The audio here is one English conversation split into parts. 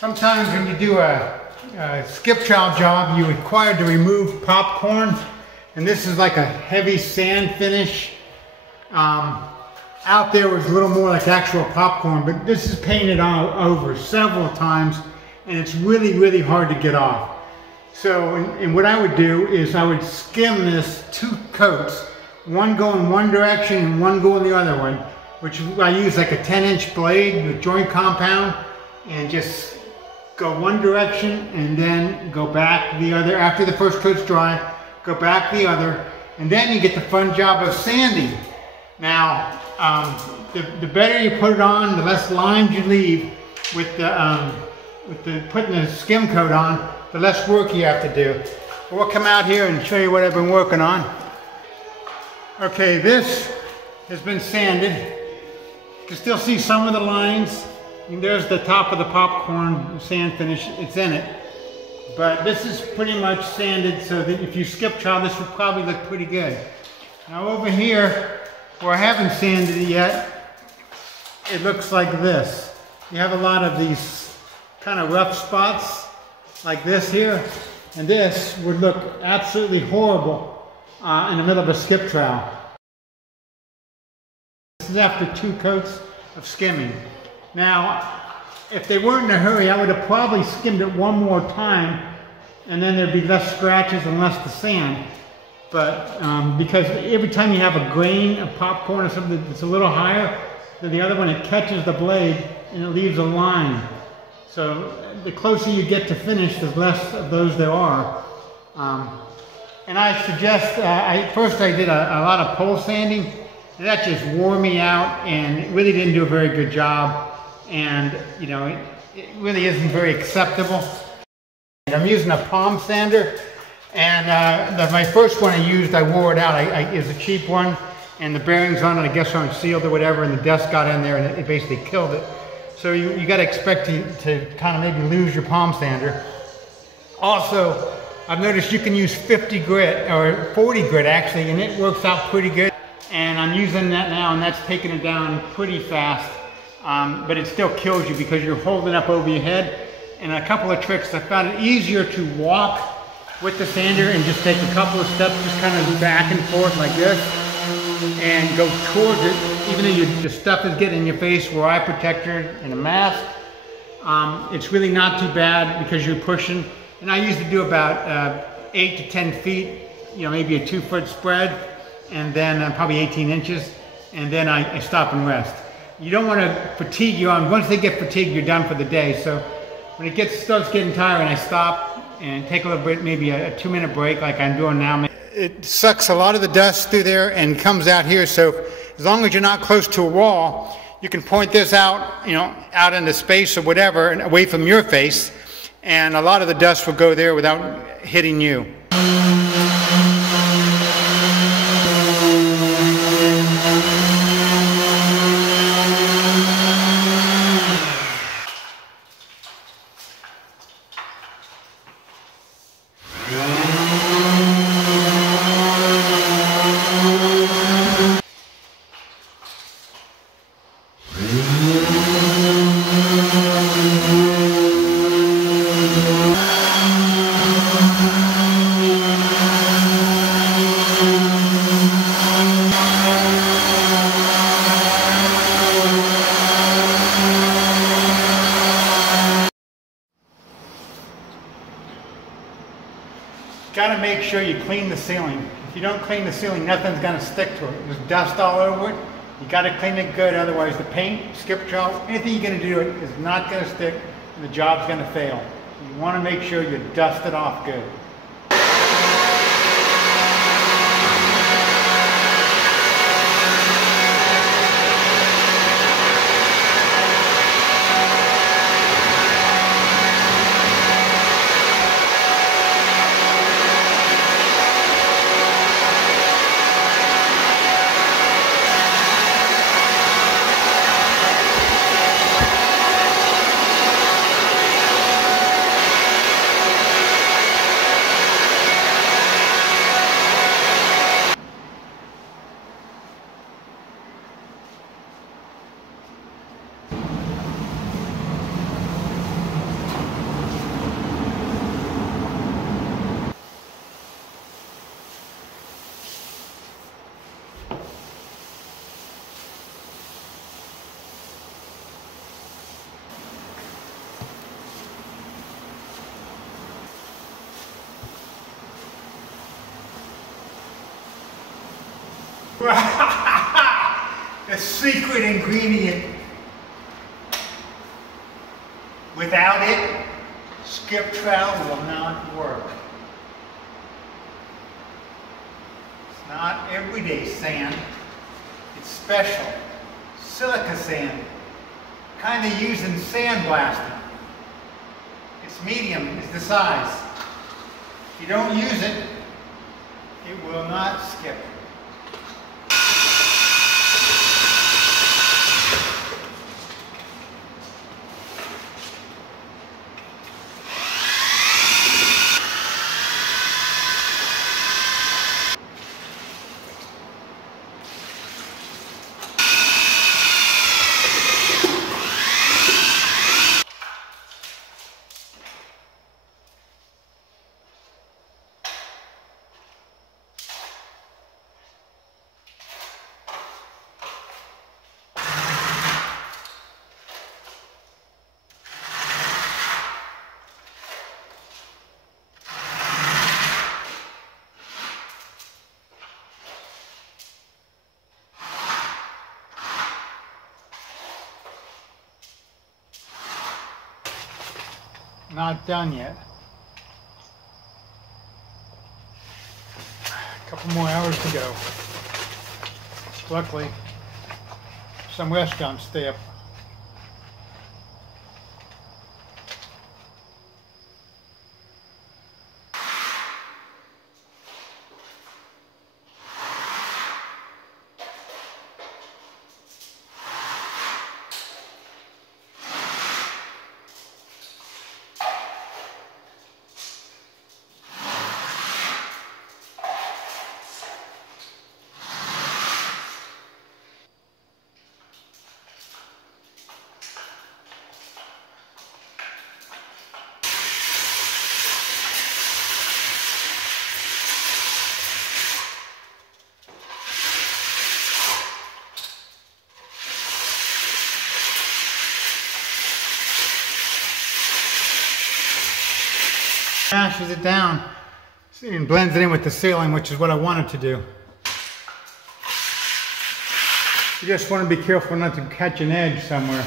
Sometimes when you do a skip trowel job, you're required to remove popcorn, and this is like a heavy sand finish. Out there was a little more like actual popcorn, but this is painted all over several times, and it's really, really hard to get off. So, and what I would do is I would skim this 2 coats, one going one direction and one going the other one, which I use like a 10-inch blade with joint compound, and just go one direction and then go back the other. After the first coat's dry, go back the other, and then you get the fun job of sanding. Now, the better you put it on, the less lines you leave with putting the skim coat on, the less work you have to do. We'll come out here and show you what I've been working on. Okay, this has been sanded. You can still see some of the lines. And there's the top of the popcorn sand finish, it's in it. But this is pretty much sanded so that if you skip trowel, this would probably look pretty good. Now over here, where I haven't sanded it yet, it looks like this. You have a lot of these kind of rough spots, like this here. And this would look absolutely horrible in the middle of a skip trowel. This is after 2 coats of skimming. Now, if they weren't in a hurry, I would have probably skimmed it one more time, and then there'd be less scratches and less the sand. But because every time you have a grain of popcorn or something that's a little higher than the other one, it catches the blade and it leaves a line. So the closer you get to finish, the less of those there are. And I suggest, first I did a lot of pole sanding, and that just wore me out and it really didn't do a very good job. And you know, it really isn't very acceptable. And I'm using a palm sander, and my first one I used, I wore it out. It was a cheap one, and the bearings on it, I guess, aren't sealed or whatever, and the dust got in there and it basically killed it. So you got to expect to kind of maybe lose your palm sander. Also, I've noticed you can use 50 grit, or 40 grit actually, and it works out pretty good. And I'm using that now, and that's taking it down pretty fast. But it still kills you because you're holding up over your head. And a couple of tricks, I found it easier to walk with the sander and just take a couple of steps, just kind of back and forth like this, and go towards it, even though the stuff is getting in your face, wear eye protector and a mask. It's really not too bad because you're pushing. And I used to do about 8 to 10 feet, you know, maybe a 2-foot spread, and then probably 18 inches, and then I stop and rest. You don't want to fatigue you on. Once they get fatigued, you're done for the day. So when it starts getting tiring, I stop and take a little bit, maybe a 2-minute break like I'm doing now. It sucks a lot of the dust through there and comes out here. So as long as you're not close to a wall, you can point this out, you know, out into space or whatever, and away from your face, and a lot of the dust will go there without hitting you. Got to make sure you clean the ceiling. If you don't clean the ceiling, nothing's going to stick to it. There's dust all over it. You got to clean it good, otherwise the paint, skip trowel, anything you're going to do is not going to stick, and the job's going to fail. You want to make sure you dust it off good. The secret ingredient. Without it, skip trowel will not work. It's not everyday sand. It's special. Silica sand. Kind of used in sandblasting. It's medium, is the size. If you don't use it, it will not skip. Not done yet. A couple more hours to go. Luckily, some restaurants stay up. Mashes it down. See, and blends it in with the ceiling, which is what I wanted to do. You just want to be careful not to catch an edge somewhere.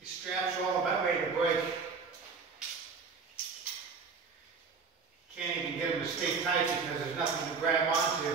These straps are all about ready to break. Can't even get them to stay tight because there's nothing to grab onto.